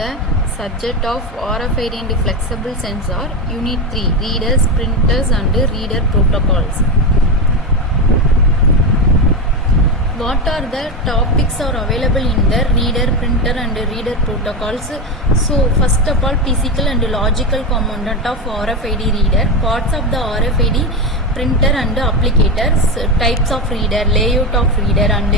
the subject of RFID and flexible sensor, Unit 3, Readers, Printers and Reader Protocols. What are the topics are available in the reader, printer and reader protocols? So first of all, physical and logical component of RFID reader, parts of the RFID printer and applicators, types of reader, layout of reader and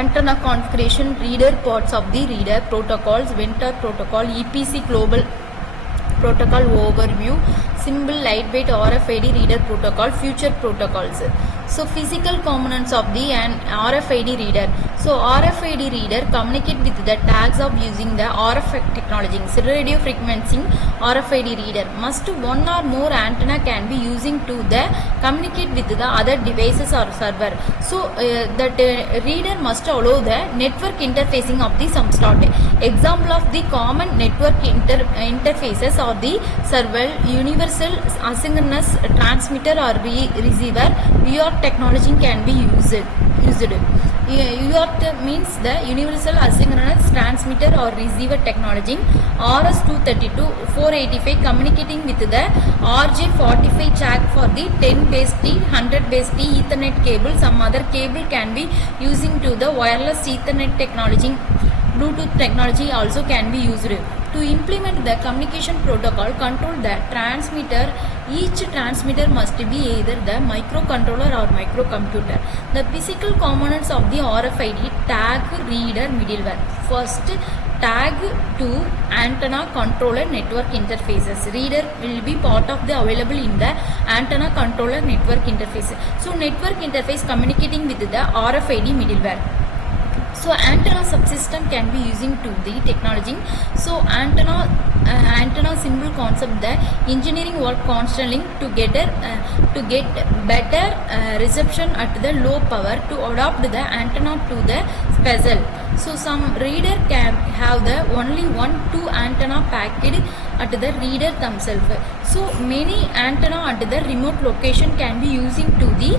antenna configuration, reader parts of the reader, protocols, vendor protocol, EPC global protocol overview, simple lightweight RFID reader protocol, future protocols. So physical components of the RFID reader. So RFID reader communicate with the tags of using the RF technology. So radio frequency RFID reader must one or more antenna can be using to the communicate with the other devices or server. So that reader must allow the network interfacing of the some sort. Example of the common network interfaces are the server, universal asynchronous transmitter or receiver. UART technology can be used. UART means the universal asynchronous transmitter or receiver technology. RS-232 485 communicating with the RJ45 jack for the 10 base T, 100 base T Ethernet cable. Some other cable can be using to the wireless Ethernet technology. Bluetooth technology also can be used. To implement the communication protocol, control the transmitter. Each transmitter must be either the microcontroller or microcomputer. The physical components of the RFID tag, reader, middleware. First, tag to antenna controller network interfaces. Reader will be part of the available in the antenna controller network interface. So network interface communicating with the RFID middleware. So antenna subsystem can be using to the technology. So antenna symbol concept, the engineering work constantly to get better reception at the low power to adopt the antenna to the special. So some reader can have the only 1-2 antenna packed at the reader themselves. So many antenna at the remote location can be using to the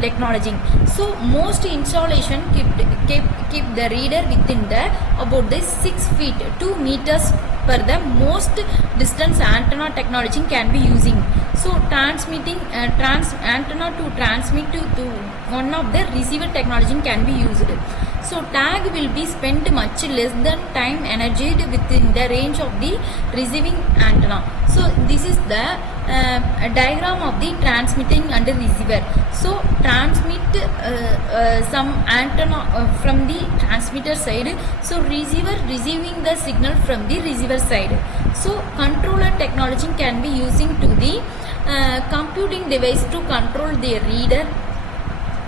technology. So most installation keep the reader within the about the 6 feet 2 meters per the most distance antenna technology can be using. So transmitting antenna to transmit to one of the receiver technology can be used. So tag will be spent much less than time energy within the range of the receiving antenna. So this is the diagram of the transmitting and the receiver. So transmit some antenna from the transmitter side. So receiver receiving the signal from the receiver side. So controller technology can be using to the computing device to control the reader.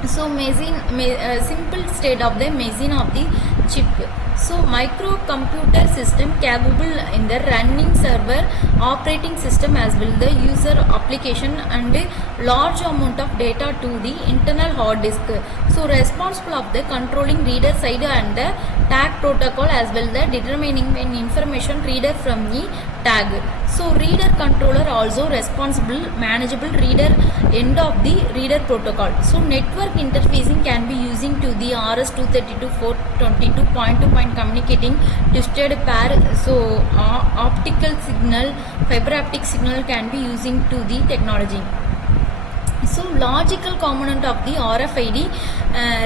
So simple state of the machine of the chip. So microcomputer system capable in the running server operating system as well the user application and large amount of data to the internal hard disk. So responsible of the controlling reader side and the tag protocol as well the determining when information reader from the tag. So reader controller also responsible manageable reader end of the reader protocol. So network interfacing can be using to the RS-232 422 point-to-point communicating twisted pair. So optical signal, fiber optic signal can be using to the technology. So logical component of the RFID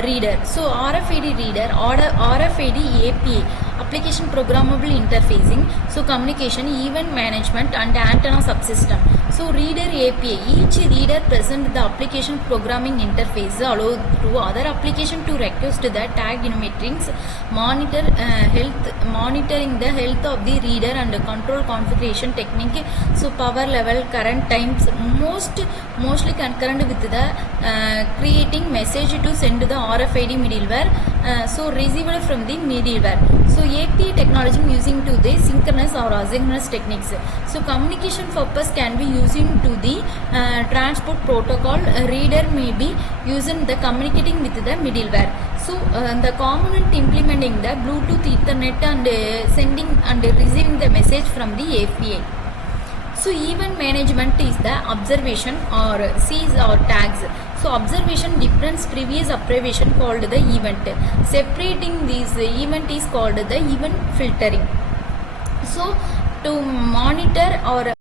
reader. So RFID reader, RFID API, application programmable interfacing. So communication, event management and antenna subsystem. So reader API, each reader present the application programming interface allow to other application to request the tag metrics, monitoring the health of the reader and control configuration technique. So power level, current times, mostly concurrent with the creating message to send the RFID middleware. So received from the middleware. So API technology using to the synchronous or asynchronous techniques. So communication purpose can be using to the transport protocol. Reader may be using the communicating with the middleware. So the component implementing the Bluetooth, Ethernet and sending and receiving the message from the API. So event management is the observation or sees or tags. So observation difference previous observation called the event. Separating these event is called the event filtering. So to monitor or